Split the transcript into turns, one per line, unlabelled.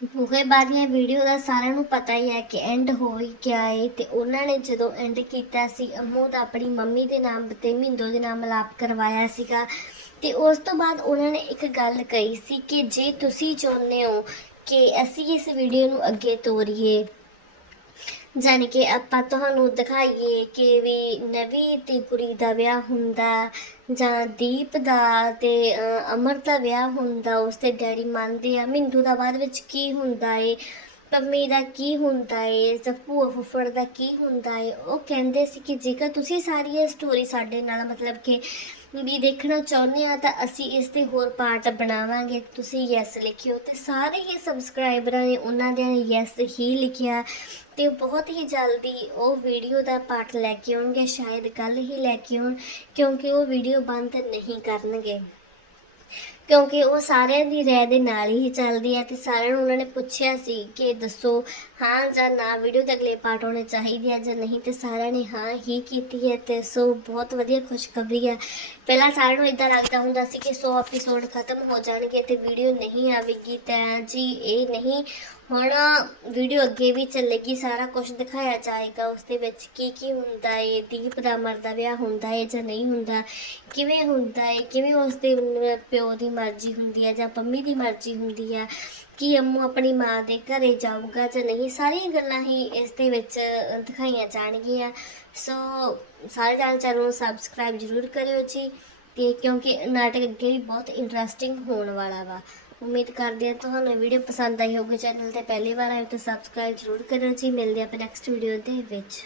ਭੂਖੇ ਬਾਦੀਆਂ video ਦਾ ਸਾਰਿਆਂ ਨੂੰ ਪਤਾ ਹੀ ਹੈ ਕਿ ਐਂਡ ਹੋ ਹੀ ਗਿਆ ਏ ਤੇ ਉਹਨਾਂ ਨੇ ਜਦੋਂ ਐਂਡ ਕੀਤਾ ਸੀ, ਅੰਮੂ ਦਾ ਆਪਣੀ ਮੰਮੀ ਦੇ ਨਾਮ ਤੇ ਮਿੰਦੋ ਦੇ ਨਾਮ ਮਿਲਾਪ ਕਰਵਾਇਆ ਸੀਗਾ ਤੇ ਉਸ ਤੋਂ ਬਾਅਦ ਉਹਨਾਂ ਨੇ ਇੱਕ ਗੱਲ ਕਹੀ ਸੀ ਕਿ ਜੇ ਤੁਸੀਂ ਚਾਹੁੰਦੇ ਹੋ ਕਿ ਅਸੀਂ ਇਸ ਵੀਡੀਓ ਨੂੰ ਅੱਗੇ ਤੋਰੀਏ ਜਾਣੀ ਕਿ ਆਪਾਂ ਤੁਹਾਨੂੰ ਦਿਖਾਈਏ ਕਿ ਵੀ ਨਵੀਂ ਤੇ ਕੁੜੀ ਦਾ ਵਿਆਹ ਹੁੰਦਾ ਜਾਂ ਦੀਪ ਦਾ ਤੇ ਅ, ਅਮਰ ਦਾ ਵਿਆਹ ਹੁੰਦਾ ਉਸ ਤੇ ਡੈਡੀ ਮੰਨਦੇ ਆ। ਮਿੰਦੂ ਦਾ ਬਾਅਦ ਵਿੱਚ ਕੀ ਹੁੰਦਾ ਏ? ਪੰਮੀ ਦਾ ਕੀ ਹੁੰਦਾ ਏ? ਜ਼ਫੂ ਫੁੱਫੜ ਦਾ ਕੀ ਹੁੰਦਾ ਏ? ਉਹ ਕਹਿੰਦੇ ਸੀ ਕਿ ਜੇਕਰ ਤੁਸੀਂ ਸਾਰੀ ਇਹ ਸਟੋਰੀ ਸਾਡੇ ਨਾਲ ਮਤਲਬ ਕਿ ਵੀ ਦੇਖਣਾ ਚਾਹੁੰਦੇ ਆ, ਤਾਂ ਅਸੀਂ ਇਸ ਦੇ ਹੋਰ ਪਾਰਟ ਬਣਾਵਾਂਗੇ। ਤੁਸੀਂ ਯੈਸ ਲਿਖਿਓ ਤੇ ਸਾਰੇ ਹੀ ਸਬਸਕ੍ਰਾਈਬਰਾਂ ਨੇ ਉਹਨਾਂ ਦੇ ਯੈਸ ਹੀ ਲਿਖਿਆ ਤੇ ਬਹੁਤ ਹੀ ਜਲਦੀ ਉਹ ਵੀਡੀਓ ਦਾ ਪਾਰਟ ਲੈ ਕੇ ਆਉਣਗੇ, ਸ਼ਾਇਦ ਕੱਲ ਹੀ ਲੈ ਕੇ ਆਉਣ, ਕਿਉਂਕਿ ਉਹ ਵੀਡੀਓ ਬੰਦ ਨਹੀਂ ਕਰਨਗੇ। ਕਿਉਂਕਿ ਉਹ ਸਾਰਿਆਂ ਦੀ ਰਾਏ ਦੇ ਨਾਲ ਹੀ ਚੱਲਦੀ ਹੈ ਤੇ ਸਾਰਿਆਂ ਨੂੰ ਉਹਨਾਂ ਨੇ ਪੁੱਛਿਆ ਸੀ ਕਿ ਦੱਸੋ, ਹਾਂ ਜਾਂ ਨਾ, ਵੀਡੀਓ ਦੇ ਅਗਲੇ ਪਾਰਟ ਹੋਣੇ ਚਾਹੀਦੇ ਆ ਜਾਂ ਨਹੀਂ ਤੇ ਸਾਰਿਆਂ ਨੇ ਹਾਂ ਹੀ ਕੀਤੀ ਹੈ ਤੇ ਸੋ ਬਹੁਤ ਵਧੀਆ ਖੁਸ਼ਖਬਰੀ ਹੈ। ਪਹਿਲਾਂ ਸਾਰਿਆਂ ਨੂੰ ਇਦਾਂ ਲੱਗਦਾ ਹੁੰਦਾ ਸੀ ਕਿ 100 ਐਪੀਸੋਡ ਖਤਮ ਹੋ ਜਾਣਗੇ ਤੇ ਵੀਡੀਓ ਨਹੀਂ ਆਵੇਗੀ ਤਾਂ ਜੀ ਇਹ ਨਹੀਂ, ਹੁਣ ਵੀਡੀਓ ਅੱਗੇ ਵੀ ਚੱਲੇਗੀ, ਸਾਰਾ ਕੁਝ ਦਿਖਾਇਆ ਜਾਏਗਾ, ਉਸ ਦੇ ਵਿੱਚ ਕੀ ਕੀ ਹੁੰਦਾ ਏ ਦੀਪ ਦਾ ਮਰਦਾ ਵਿਆਹ ਹੁੰਦਾ ਏ ਜਾਂ ਨਹੀਂ ਹੁੰਦਾ, ਕਿਵੇਂ ਹੁੰਦਾ ਏ ਕਿਵੇਂ ਉਸ ਦੇ ਪਿਓ ਦੀ ਮਰਜ਼ੀ ਹੁੰਦੀ ਹੈ ਜਾਂ ਪੰਮੀ ਦੀ ਮਰਜ਼ੀ ਹੁੰਦੀ ਹੈ ਕਿ ਅੰਮੂ ਆਪਣੀ ਮਾਂ ਦੇ ਘਰੇ ਜਾਊਗਾ ਜਾਂ ਨਹੀਂ, ਸਾਰੀਆਂ ਗੱਲਾਂ ਹੀ ਇਸ ਦੇ ਵਿੱਚ ਦਿਖਾਈਆਂ ਜਾਣਗੀਆਂ। ਸੋ ਸਾਰੇ ਜਾਣ ਚੈਨਲ ਨੂੰ ਸਬਸਕ੍ਰਾਈਬ ਜ਼ਰੂਰ ਕਰਿਓ ਜੀ, ਤੇ ਕਿਉਂਕਿ ਨਾਟਕ ਅੱਗੇ ਵੀ ਬਹੁਤ ਇੰਟਰਸਟਿੰਗ ਹੋਣ ਵਾਲਾ ਵਾ। ਉਮੀਦ ਕਰਦੇ ਹਾਂ ਤੁਹਾਨੂੰ ਵੀਡੀਓ ਪਸੰਦ ਆਈ ਹੋਊਗੀ, ਚੈਨਲ ਤੇ ਪਹਿਲੀ ਵਾਰ ਆਏ ਤਾਂ ਸਬਸਕ੍ਰਾਈਬ ਜ਼ਰੂਰ ਕਰਿਓ ਜੀ। ਮਿਲਦੇ ਆਪਾਂ ਨੈਕਸਟ ਵੀਡੀਓ ਦੇ ਵਿੱਚ।